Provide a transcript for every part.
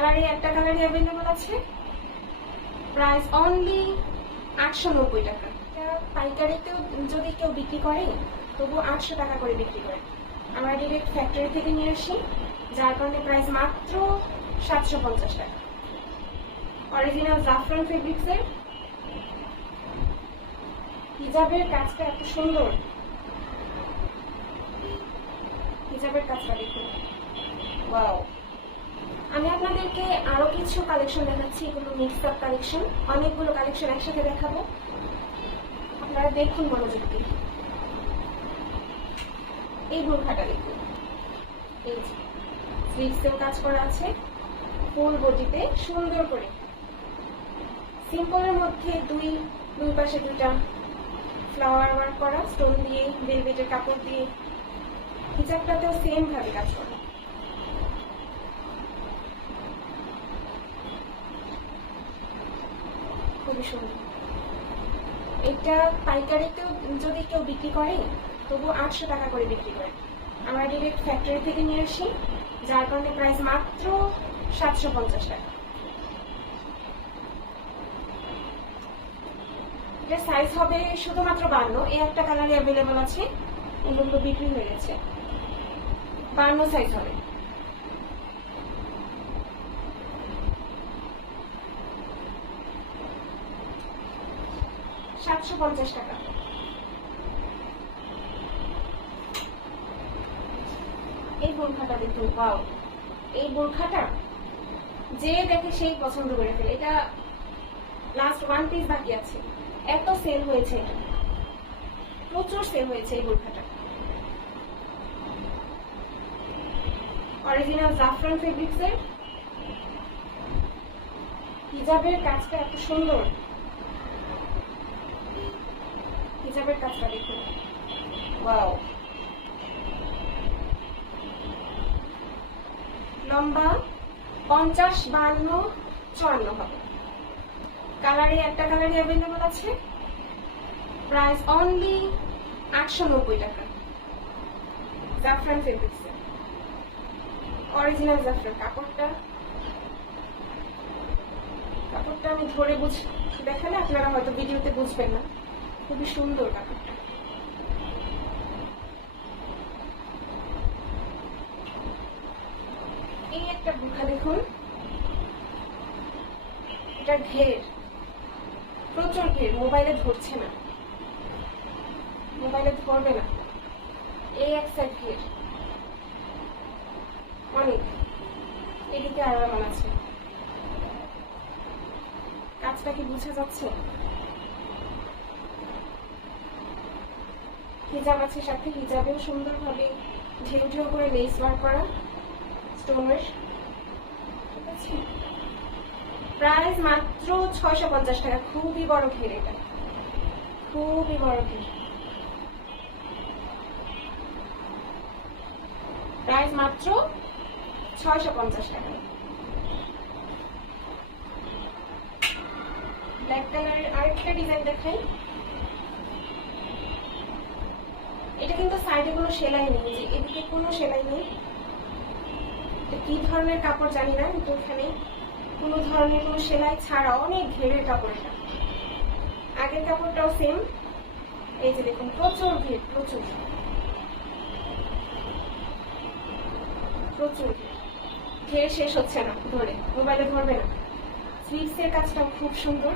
কালারে একটা কালারই অ্যাভেলেবল আছে, প্রাইস অনলি 890 টাকা। এটা পাইকারিতেও যদি কেউ বিক্রি করে তবু 800 টাকা করে বিক্রি করে। আমরা ডিরেক্ট ফ্যাক্টরি থেকে নিয়ে আসি, যার কারণে প্রাইস মাত্র 750 টাকা। অরিজিনাল জাফরান ফেব্রিক্সের হিজাবের কাজটা এত সুন্দর, হিজাবের কাজটা দেখুন, ওয়াও। আমি আপনাদেরকে আরো কিছু কালেকশন দেখাচ্ছি, এগুলো মিক্স আপ কালেকশন, অনেকগুলো কালেকশন একসাথে দেখাবো, আপনারা দেখুন মনোযোগ দিয়ে। এই বোরখাটা দেখুন, এই যে স্লিভসেও কাজ করা আছে, ফুল বডিতে সুন্দর করে সিম্পলের মধ্যে দুই পাশে দুটা ফ্লাওয়ার ওয়ার্ক করা, স্টোন দিয়ে, ভেলভেটের কাপড় দিয়ে। হিজাবটাতেও সেম ভাবে কাজ করা, খুবই সুন্দর। এটা পাইকারিতেও যদি কেউ বিক্রি করে তবু 800 টাকা করে বিক্রি করে। আমরা ডিরেক্ট ফ্যাক্টরি থেকে নিয়ে আসি, যার কারণে প্রাইস মাত্র 750 টাকা। এটা সাইজ হবে শুধুমাত্র 52, এই একটা কালারে অ্যাভেলেবল আছে, এগুলো বিক্রি হয়ে গেছে। 52 সাইজ হবে। $750 টাকা। এই বোরখাটা দেখুন, ওয়াও। এই বোরখাটা যে দেখে সেই পছন্দ করে ফেলে। এটা লাস্ট 1 পিস বাকি আছে, এত সেল হয়েছে, এটা প্রচুর সেল হয়েছে এই বোরখাটা। অরিজিনাল জাফরান ফেব্রিক্সের হিজাবের কাজটা এত সুন্দর, হিজাবের কাজটা দেখুন, ওয়াও। লম্বা 50, 52, 54 হবে। কালারে একটা কালারই অ্যাভেলেবল আছে, প্রাইস অনলি 890 টাকা। জাফরান ফেব্রিক্সের অরিজিনাল জাফরান। কাপড়টা আমি ধরে দেখালে আপনারা হয়তো ভিডিওতে বুঝবেন না, খুবই সুন্দর কাপড়টা। এই একটা বোরখা দেখুন, এটা ঘের, প্রচুর ঘের, মোবাইলে ধরছে না, মোবাইলে ধরবে না। এই এক সাইড ঘের অনেক, এদিকে আরো এমন আছে। কাজটা কি বোঝা যাচ্ছে? হিজাব আছে সাথে, হিজাবেও সুন্দরভাবে ঢেউ ঢেউ করে লেস ওয়ার্ক করা, স্টোনের, ঠিক আছে। প্রাইস মাত্র 650 টাকা। খুবই বড় ঘের, এটা খুবই বড় ঘের। প্রাইস মাত্র 650 টাকা। ব্ল্যাক কালারের আরেকটা ডিজাইন দেখাই। এটা কিন্তু সাইডে কোনো সেলাই নেই, যে এদিকে কোনো সেলাই নেই। কি ধরনের কাপড় জানি না, কিন্তু এখানে কোনো ধরনের কোনো সেলাই ছাড়া অনেক ঘেরের কাপড়। এটা আগের কাপড়টাও সেম, এই যে দেখুন, প্রচুর ঘের, প্রচুর প্রচুর ঘের, শেষ হচ্ছে না, ধরে মোবাইলে ধরবে না। স্লিভসের কাজটাও খুব সুন্দর,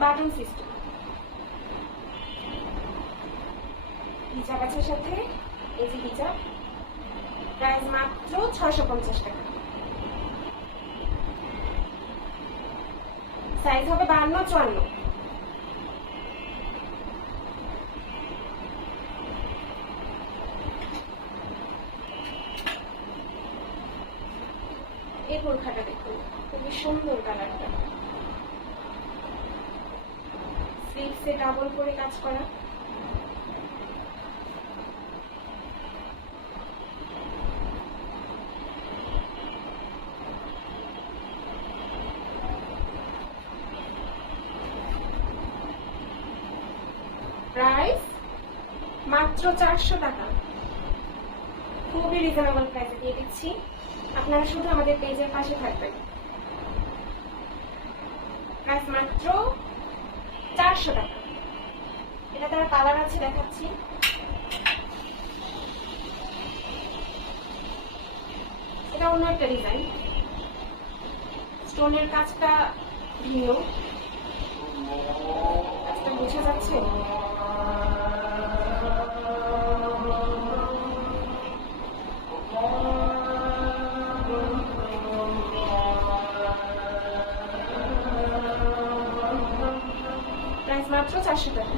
বাটন সিস্টেম। হিজাব আছে সাথে, এই যে হিজাব, প্রাইস মাত্র 650 টাকা। সাইজ হবে 52, 54। এই বোরখাটা দেখুন, খুবই সুন্দর কালারটা, স্লিভসে ডাবল করে কাজ করা। প্রাইস মাত্র 400 টাকা। খুবই রিজনেবল প্রাইসে দিয়ে দিচ্ছি। আপনারা শুধু আমাদের পেজের পাশে থাকবেন। প্রাইস মাত্র 400 টাকা। এটা তার কালার আছে, দেখাচ্ছি। এটা অন্য একটা ডিজাইন, স্টোনের কাজটা ভিন্ন, কাজটা বোঝা যাচ্ছে। প্রাইস মাত্র 400 টাকা।